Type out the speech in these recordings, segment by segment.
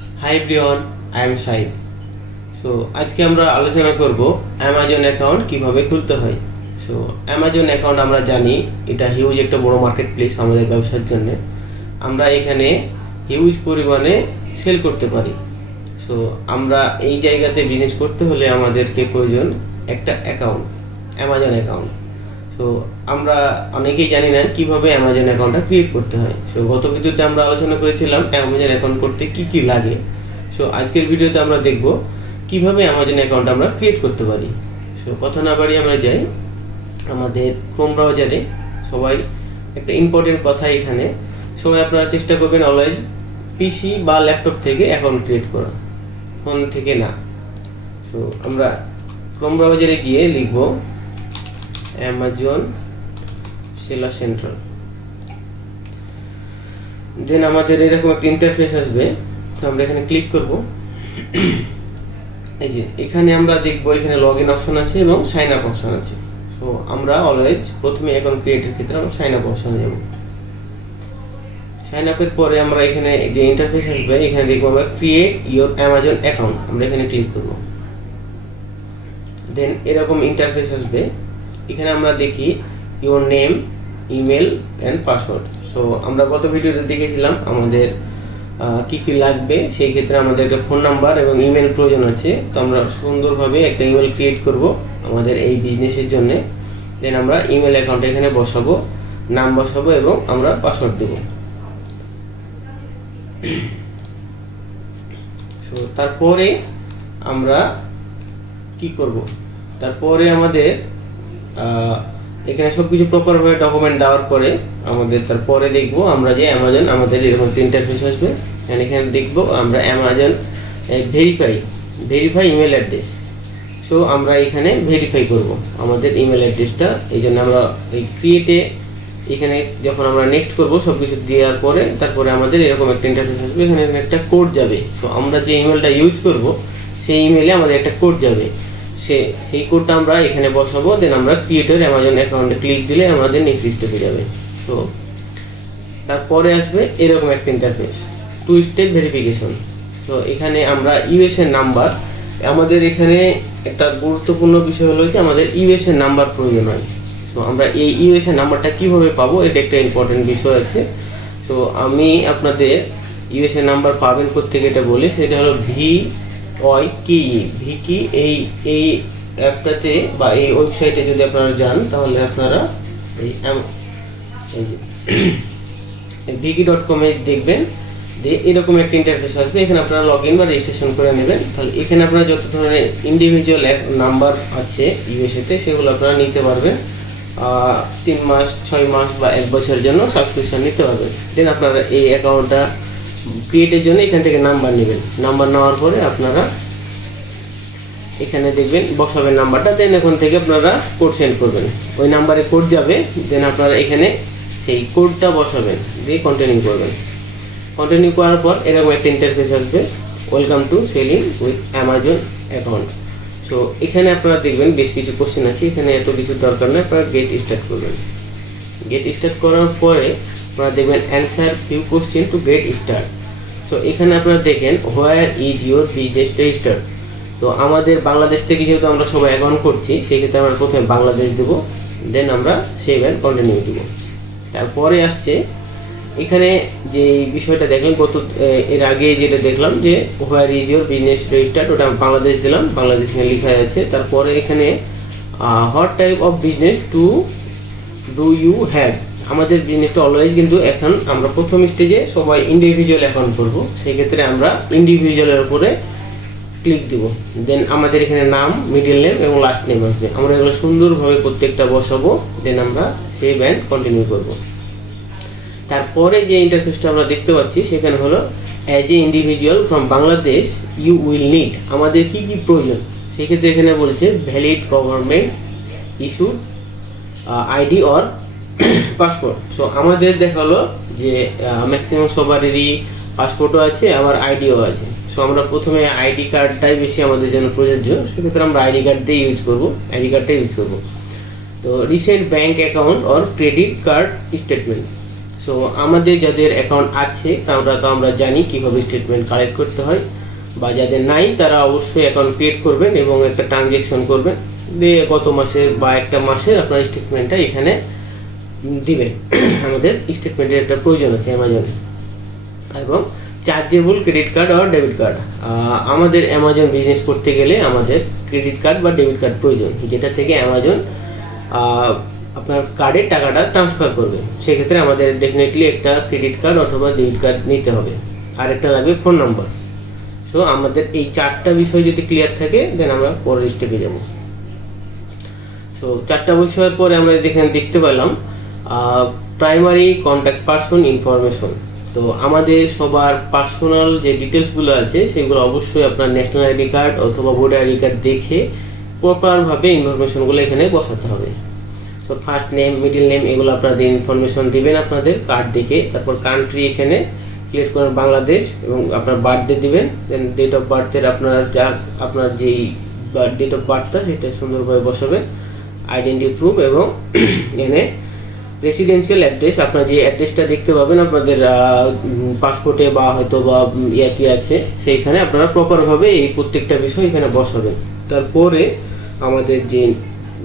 Hi everyone, I am Shahid. So আজকে আমরা আলোচনা করব অ্যামাজন অ্যাকাউন্ট কিভাবে খুলতে হয়। সো অ্যামাজন অ্যাকাউন্ট আমরা জানি এটা হিউজ একটা বড় মার্কেট প্লেস আমাদের ব্যবসার জন্য। আমরা এখানে হিউজ পরিমাণে সেল করতে পারি। সো আমরা এই জায়গাতে বিজনেস করতে হলে আমাদেরকে প্রয়োজন একটা অ্যাকাউন্ট, অ্যামাজন অ্যাকাউন্ট। সো আমরা অনেকেই জানি না কিভাবে অ্যামাজন অ্যাকাউন্টটা ক্রিয়েট করতে হয়। সো গত ভিডিওতে আমরা আলোচনা করেছিলাম অ্যামাজন অ্যাকাউন্ট করতে কি কি লাগে। সো আজকের ভিডিওতে আমরা দেখব কিভাবে অ্যামাজন অ্যাকাউন্ট আমরা ক্রিয়েট করতে পারি। সো কথা না বাড়িয়ে আমরা যাই আমাদের ক্রোম ব্রাউজারে। সবাই একটা ইম্পর্টেন্ট কথা এখানে, সবাই আপনারা চেষ্টা করবেন অলওয়েজ পিসি বা ল্যাপটপ থেকে অ্যাকাউন্ট ক্রিয়েট করা, ফোন থেকে না। সো আমরা ক্রোম ব্রাউজারে গিয়ে লিখব অ্যামাজন সেলার সেন্ট্রাল। দেন আমাদের এরকম একটা ইন্টারফেস আসবে। তো আমরা এখানে ক্লিক করব। এই যে এখানে আমরা দেখব এখানে লগ ইন অপশন আছে এবং সাইন আপ অপশন আছে। সো আমরা অলওয়েজ প্রথমে অ্যাকাউন্ট ক্রিয়েটের ক্ষেত্রে আমরা সাইন আপ অপশনে যাব। সাইন আপের পরে আমরা এখানে যে ইন্টারফেস আসবে এখানে দেখব আমরা ক্রিয়েট ইওর অ্যামাজন অ্যাকাউন্ট, আমরা এখানে ক্লিক করব। দেন এরকম ইন্টারফেস আসবে। এখানে আমরা দেখি your name, email and password. So আমরা গত ভিডিওতে দেখেছিলাম আমাদের কি কি লাগবে। সেই ক্ষেত্রে আমাদের একটা ফোন নাম্বার এবং ইমেল প্রয়োজন আছে। তো আমরা সুন্দরভাবে একটা ইমেল ক্রিয়েট করব আমাদের এই বিজনেসের জন্য। দেন আমরা ইমেল অ্যাকাউন্ট এখানে বসাবো, নাম বসাবো এবং আমরা পাসওয়ার্ড দেব। সো তারপরে আমরা কি করব, তারপরে আমাদের এখানে সবকিছু প্রপারভাবে ডকুমেন্ট দেওয়ার পরে আমাদের তারপরে দেখব আমরা যে অ্যামাজন আমাদের এরকম ইন্টারফেস আসবে। এখানে দেখব আমরা Amazon verify email address. So আমরা এখানে ভেরিফাই করব আমাদের ইমেল অ্যাড্রেসটা। এই জন্য আমরা এই ক্রিয়েটে এখানে যখন আমরা নেক্সট করব সব কিছু দেওয়ার পরে তারপরে আমাদের এরকম একটা ইন্টারফেস আসবে। এখানে একটা কোড যাবে। তো আমরা যে ইমেলটা ইউজ করব সেই ইমেলে আমাদের একটা কোড যাবে। সেই কোডটা আমরা এখানে বসাবো। দেন আমরা ক্রিয়েটর অ্যামাজন অ্যাকাউন্টে ক্লিক দিলে আমাদের নেক্সট স্টেপে যাবে। তো তারপরে আসবে এরকম একটা ইন্টারফেস, টু স্টেপ ভেরিফিকেশন। তো এখানে আমরা ইউএসএ নাম্বার, আমাদের এখানে একটা গুরুত্বপূর্ণ বিষয় হলো যে আমাদের ইউএসএ নাম্বার প্রয়োজন হয়। তো আমরা এই ইউএসএ নাম্বারটা কিভাবে পাবো এটা একটা ইম্পর্টেন্ট বিষয় আছে। তো আমি আপনাদের ইউএসএ নাম্বার পাবেন কোত্থেকে এটা বলি, সেটা হলো ভিকি। এই অ্যাপটাতে বা এই ওয়েবসাইটে যদি আপনারা যান তাহলে আপনারা এই যে viki.com দেখবেন যে এরকম একটা ইন্টারফেস আসবে। এখানে আপনারা লগ ইন বা রেজিস্ট্রেশন করে নেবেন। তাহলে এখানে আপনারা যত ধরনের ইন্ডিভিজুয়াল নাম্বার আছে ইউএসএতে সেগুলো আপনারা নিতে পারবেন। 3 মাস, 6 মাস বা 1 বছরের জন্য সাবস্ক্রিপশন নিতে পারবেন। দেন আপনারা এই অ্যাকাউন্টটা ক্রিয়েটের জন্য এখান থেকে নাম্বার নেবেন। নাম্বার নেওয়ার পরে আপনারা এখানে দেখবেন বসাবেন নাম্বারটা। দেন এখন থেকে আপনারা কোড সেন্ড করবেন, ওই নাম্বারে কোড যাবে। দেন আপনারা এখানে সেই কোডটা বসাবেন, দিয়ে কন্টিনিউ করবেন। কন্টিনিউ করার পর এরকম একটা ইন্টারফেস আসবে, welcome to selling with Amazon account. So এখানে আপনারা দেখবেন বেশ কিছু কোশ্চেন আছে। এখানে এত কিছু দরকার নেই, আপনারা গেট স্টার্ট করবেন। গেট স্টার্ট করার পরে আপনারা দেখবেন answer few question to get start. So এখানে আপনারা দেখেন হোয়ার ইজ ইউর বিজনেস রেজিস্টার্ড। তো আমাদের বাংলাদেশ থেকে যেহেতু আমরা সবাই অ্যাকাউন্ট করছি সেই ক্ষেত্রে আমরা প্রথমে বাংলাদেশ দেবো। দেন আমরা সেভ অ্যান্ড কন্টিনিউ দেবো। তারপরে আসছে এখানে যে বিষয়টা দেখলাম এর আগে যেটা দেখলাম যে where is your business registered, ওটা বাংলাদেশ দিলাম, বাংলাদেশ এখানে লেখা আছে। তারপরে এখানে what type of business do you have. আমাদের বিজনেসটা অলওয়েজ কিন্তু এখন আমরা প্রথম স্টেজে সবাই ইন্ডিভিজুয়াল অ্যাকাউন্ট করবো, সেই ক্ষেত্রে আমরা ইন্ডিভিজুয়ালের উপরে ক্লিক দিব। দেন আমাদের এখানে নাম, মিডল নেম এবং লাস্ট নেম আসবে। আমরা এগুলো সুন্দরভাবে প্রত্যেকটা বসাবো। দেন আমরা সেভ অ্যান্ড কন্টিনিউ করব। তারপরে যে ইন্টারফেসটা আমরা দেখতে পাচ্ছি সেখানে হলো as a individual from Bangladesh you will need. আমাদের কি কি প্রয়োজন সেক্ষেত্রে এখানে বলছে valid government issued ID or passport. So আমাদের দেখালো যে ম্যাক্সিমাম সবারই পাসপোর্টও আছে আবার আইডিও আছে। সো আমরা প্রথমে আইডি কার্ডটাই বেশি আমাদের জন্য প্রযোজ্য, সেক্ষেত্রে আমরা আইডি কার্ডটাই ইউজ করবো। তো recent bank account or credit card statement. So so আমাদের যাদের অ্যাকাউন্ট আছে তারা তো আমরা জানি কিভাবে স্টেটমেন্ট কালেক্ট করতে হয়, বা যাদের নাই তারা অবশ্যই অ্যাকাউন্ট ক্রিয়েট করবেন এবং একটা ট্রানজ্যাকশন করবেন, দিয়ে গত মাসের বা একটা মাসের আপনার স্টেটমেন্টটা এখানে দিবেন। আমাদের স্টেটমেন্টের একটা প্রয়োজন আছে অ্যামাজনে। এবং চার্জেবল ক্রেডিট কার্ড আর ডেবিট কার্ড, আমাদের অ্যামাজন বিজনেস করতে গেলে আমাদের ক্রেডিট কার্ড বা ডেবিট কার্ড প্রয়োজন, যেটা থেকে অ্যামাজন আপনার কার্ডে টাকাটা ট্রান্সফার করবে। সেক্ষেত্রে আমাদের ডেফিনেটলি একটা ক্রেডিট কার্ড অথবা ডেবিট কার্ড নিতে হবে, আর একটা লাগবে ফোন নাম্বার। সো আমাদের এই 4টা বিষয় যদি ক্লিয়ার থাকে দেন আমরা পরের স্টেপে যাব। সো 4টা বিষয়ের পরে আমরা এখানে দেখতে পেলাম প্রাইমারি কন্ট্যাক্ট পারসন ইনফরমেশন। তো আমাদের সবার পার্সোনাল যে ডিটেলসগুলো আছে সেগুলো অবশ্যই আপনার ন্যাশনাল আইডি কার্ড অথবা ভোটার আইডি কার্ড দেখে প্রপারভাবে ইনফরমেশনগুলো এখানে বসাতে হবে। তো ফার্স্ট নেম, মিডল নেম, এগুলো আপনাদের ইনফরমেশন দিবেন আপনাদের কার্ড দেখে। তারপর কান্ট্রি এখানে সিলেক্ট করেন বাংলাদেশ এবং আপনার বার্থডে দিবেন। দেন ডেট অফ বার্থের আপনার যেই ডেট অফ বার্থটা সেটা সুন্দরভাবে বসাবেন। আইডেন্টি প্রুফ এবং এখানে রেসিডেন্সিয়াল অ্যাড্রেস, আপনার যে অ্যাড্রেসটা দেখতে পাবেন আপনাদের পাসপোর্টে বা হয়তো বা ইয়াতে আছে, সেইখানে আপনারা প্রপারভাবে এই প্রত্যেকটা বিষয় এখানে বসাবেন। তারপরে আমাদের যে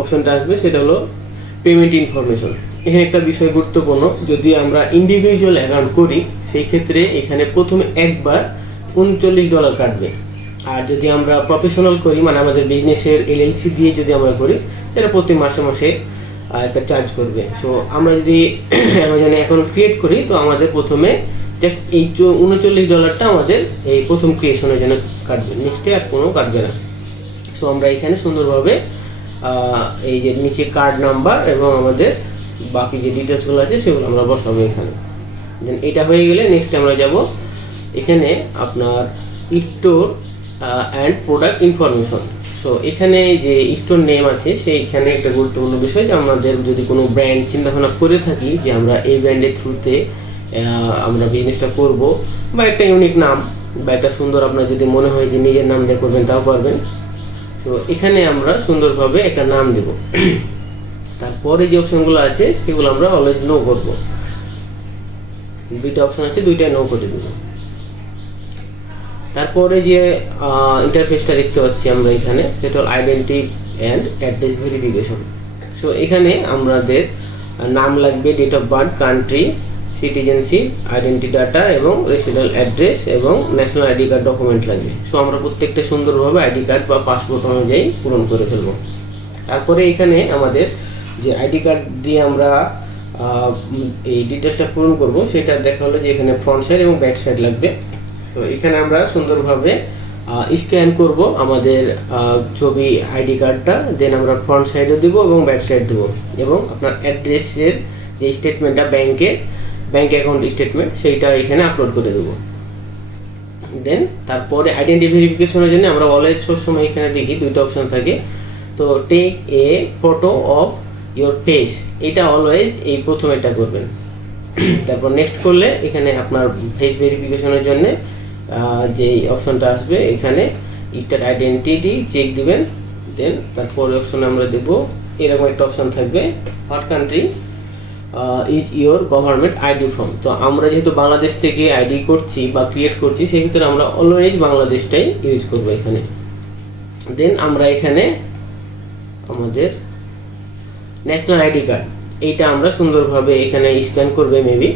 অপশনটা আসবে সেটা হলো পেমেন্ট ইনফরমেশন। এখানে একটা বিষয় গুরুত্বপূর্ণ, যদি আমরা ইন্ডিভিজুয়াল অ্যাকাউন্ট করি সেই ক্ষেত্রে এখানে প্রথমে একবার $39 কাটবে। আর যদি আমরা প্রফেশনাল করি, মানে আমাদের বিজনেসের LLC দিয়ে যদি আমরা করি, সেটা প্রতি মাসে মাসে একটা চার্জ করবে। সো আমরা যদি অ্যামাজনে অ্যাকাউন্ট ক্রিয়েট করি তো আমাদের প্রথমে জাস্ট এই $39 আমাদের এই প্রথম ক্রিয়েশনের জন্য কাটবে, নেক্সটে আর কোনো কাটবে না। সো আমরা এখানে সুন্দরভাবে এই যে নিচে কার্ড নাম্বার এবং আমাদের বাকি যে ডিটেলসগুলো আছে সেগুলো আমরা বসাবো এখানে। দেন এটা হয়ে গেলে নেক্সট আমরা যাব এখানে আপনার store and product information. So এখানে যে স্টোর নেম আছে সেইখানে একটা গুরুত্বপূর্ণ বিষয়, যে আমাদের যদি কোনো ব্র্যান্ড চিন্তাভাবনা করে থাকি যে আমরা এই ব্র্যান্ডের থ্রুতে আমরা বিজনেসটা করব, বা একটা ইউনিক নাম বা একটা সুন্দর, আপনার যদি মনে হয় যে নিজের নাম দিয়ে করবেন তাও পারবেন। তো এখানে আমরা সুন্দরভাবে একটা নাম দেব। তারপরে যে অপশনগুলো আছে সেগুলো আমরা অলওয়েজ নো করব। দুইটা অপশন আছে, দুইটাই নো করে দেব। তারপরে যে ইন্টারফেসটা দেখতে পাচ্ছি আমরা এখানে, সেটা হল identity and address verification. So এখানে আমাদের নাম লাগবে, date of birth, country, citizenship, identity data এবং রেসিডেন্ট অ্যাড্রেস এবং ন্যাশনাল আইডি কার্ড ডকুমেন্ট লাগবে। সো আমরা প্রত্যেকটা সুন্দরভাবে আইডি কার্ড বা পাসপোর্ট অনুযায়ী পূরণ করে ফেলবো। তারপরে এখানে আমাদের যে আইডি কার্ড দিয়ে আমরা এই ডিটেলসটা পূরণ করব, সেটা দেখা হলো যে এখানে ফ্রন্ট সাইড এবং ব্যাক সাইড লাগবে। তো এখানে আমরা সুন্দরভাবে স্ক্যান করব আমাদের ছবি আইডি কার্ডটা, দেন আমরা ফ্রন্ট সাইডও দেবো এবং ব্যাক সাইড দেবো, এবং আপনার অ্যাড্রেসের যে স্টেটমেন্টটা ব্যাংক অ্যাকাউন্ট স্টেটমেন্ট সেইটা এখানে আপলোড করে দেবো। দেন তারপরে আইডেন্টি ভেরিফিকেশনের জন্য আমরা অলওয়েজ সবসময় এখানে দেখি দুইটা অপশন থাকে। তো take a photo of your face, এটা অলওয়েজ এই প্রথম এটা করবেন। তারপর নেক্সট করলে এখানে আপনার ফেস ভেরিফিকেশনের জন্য যে অপশনটা আসবে এখানে স্টার আইডেন্টিটি চেক দিবেন। দেন তারপরে অপশন আমরা দেব এরকম একটা অপশন থাকবে, what country is your government ID from. তো আমরা যেহেতু বাংলাদেশ থেকে আইডি করছি বা ক্রিয়েট করছি, সেক্ষেত্রে আমরা অলওয়েজ বাংলাদেশটাই ইউজ করবো এখানে। দেন আমরা এখানে আমাদের ন্যাশনাল আইডি কার্ড, এইটা আমরা সুন্দরভাবে এখানে স্ক্যান করবে, maybe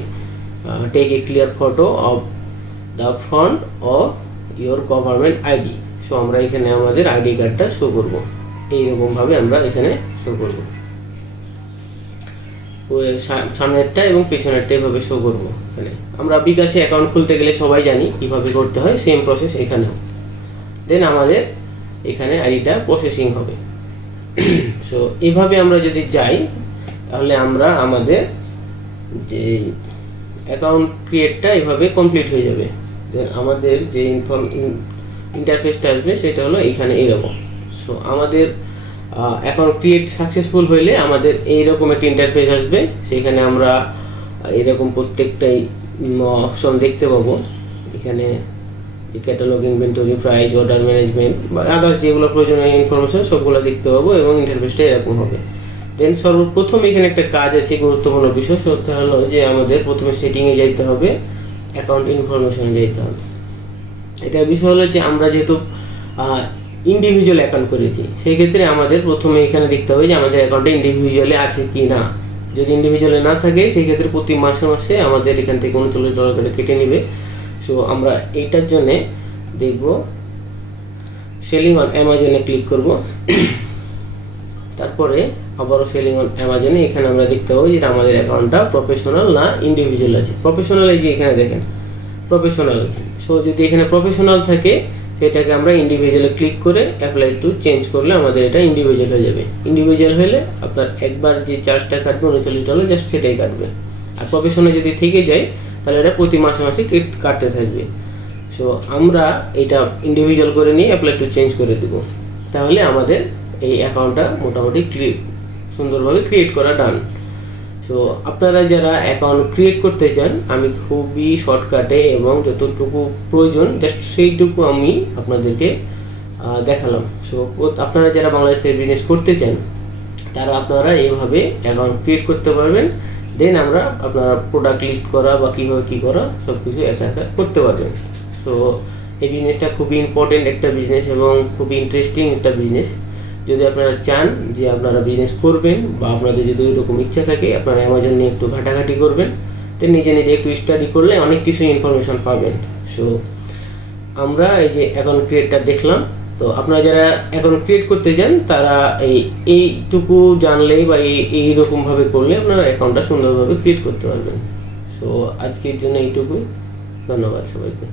take a clear photo of the front of your government ID. So আমরা এখানে আমাদের আইডি কার্ডটা শো করবো, এইরকমভাবে আমরা এখানে শো করবো, সামনেরটা এবং পেছনেরটা এভাবে শো করবো। এখানে আমরা বিকাশে অ্যাকাউন্ট খুলতে গেলে সবাই জানি কিভাবে করতে হয়, সেম প্রসেস এখানেও। দেন আমাদের এখানে আইডিটা প্রসেসিং হবে। সো এভাবে আমরা যদি যাই তাহলে আমরা আমাদের যে অ্যাকাউন্ট ক্রিয়েটটা এভাবে কমপ্লিট হয়ে যাবে। দেন আমাদের যে ইন্টারফেসটা আসবে সেটা হলো এখানে এইরকম। সো আমাদের অ্যাকাউন্ট ক্রিয়েট সাকসেসফুল হইলে আমাদের এইরকম একটা ইন্টারফেস আসবে, সেখানে আমরা এরকম প্রত্যেকটাই অপশন দেখতে পাবো। এখানে catalogue, inventory, price, order management বা আদার যেগুলো প্রয়োজনীয় ইনফরমেশন সবগুলো দেখতে পাবো, এবং ইন্টারফেসটা এরকম হবে। দেন সর্বপ্রথম এখানে একটা কাজ আছে, গুরুত্বপূর্ণ বিষয়, সেটা হলো যে আমাদের প্রথমে সেটিংয়ে যাইতে হবে, অ্যাকাউন্ট ইনফরমেশনে যাইতে হবে। এটার বিষয় হলো যে আমরা যেহেতু ইন্ডিভিজুয়াল অ্যাকাউন্ট করেছি, সেই ক্ষেত্রে আমাদের প্রথমে এখানে দেখতে হবে যে আমাদের অ্যাকাউন্টে ইন্ডিভিজুয়ালি আছে কি না। যদি ইন্ডিভিজুয়ালি না থাকে সেই ক্ষেত্রে প্রতি মাসে মাসে আমাদের এখান থেকে $39 করে কেটে নেবে। সো আমরা এইটার জন্যে দেখব সেলিং অন অ্যামাজনে ক্লিক করব। তারপরে আবারও সেলিং অন অ্যামাজনে এখানে আমরা দেখতে পাবো যে আমাদের অ্যাকাউন্টটা প্রফেশনাল না ইন্ডিভিজুয়াল আছে। প্রফেশনাল এই যে এখানে দেখেন প্রফেশনাল আছে। সো যদি এখানে প্রফেশনাল থাকে সেটাকে আমরা ইন্ডিভিজুয়ালে ক্লিক করে অ্যাপ্লাই টু চেঞ্জ করলে আমাদের এটা ইন্ডিভিজুয়াল হয়ে যাবে। ইন্ডিভিজুয়াল হলে আপনার একবার যে চার্জটা কাটবে $39 জাস্ট সেটাই কাটবে। আর প্রফেশনাল যদি থেকে যায় তাহলে এটা প্রতি মাসে মাসে কাটতে থাকবে। সো আমরা এটা ইন্ডিভিজুয়াল করে নিয়ে অ্যাপ্লাই টু চেঞ্জ করে দেব। তাহলে আমাদের এই অ্যাকাউন্টটা মোটামুটি সুন্দরভাবে ক্রিয়েট করা ডান। সো আপনারা যারা অ্যাকাউন্ট ক্রিয়েট করতে চান, আমি খুবই শর্টকাটে এবং যতটুকু প্রয়োজন জাস্ট সেইটুকু আমি আপনাদেরকে দেখালাম। সো আপনারা যারা বাংলাদেশে বিজনেস করতে চান তারা আপনারা এইভাবে অ্যাকাউন্ট ক্রিয়েট করতে পারবেন। দেন আমরা আপনারা প্রোডাক্ট লিস্ট করা বা কীভাবে কী করা সব কিছু একা একা করতে পারবেন। সো এই বিজনেসটা খুবই ইম্পর্টেন্ট একটা বিজনেস এবং খুবই ইন্টারেস্টিং একটা বিজনেস। যদি আপনারা চান যে আপনারা বিজনেস করবেন বা আপনাদের যদি ওইরকম ইচ্ছা থাকে, আপনারা অ্যামাজন নিয়ে একটু ঘাটাঘাটি করবেন, তো নিজে নিজে একটু স্টাডি করলে অনেক কিছু ইনফরমেশন পাবেন। সো আমরা এই যে অ্যাকাউন্ট ক্রিয়েটটা দেখলাম। তো আপনারা যারা অ্যাকাউন্ট ক্রিয়েট করতে চান তারা এইটুকু জানলেই বা এইরকমভাবে করলে আপনারা অ্যাকাউন্টটা সুন্দরভাবে ক্রিয়েট করতে পারবেন। সো আজকের জন্য এইটুকুই, ধন্যবাদ সবাইকে।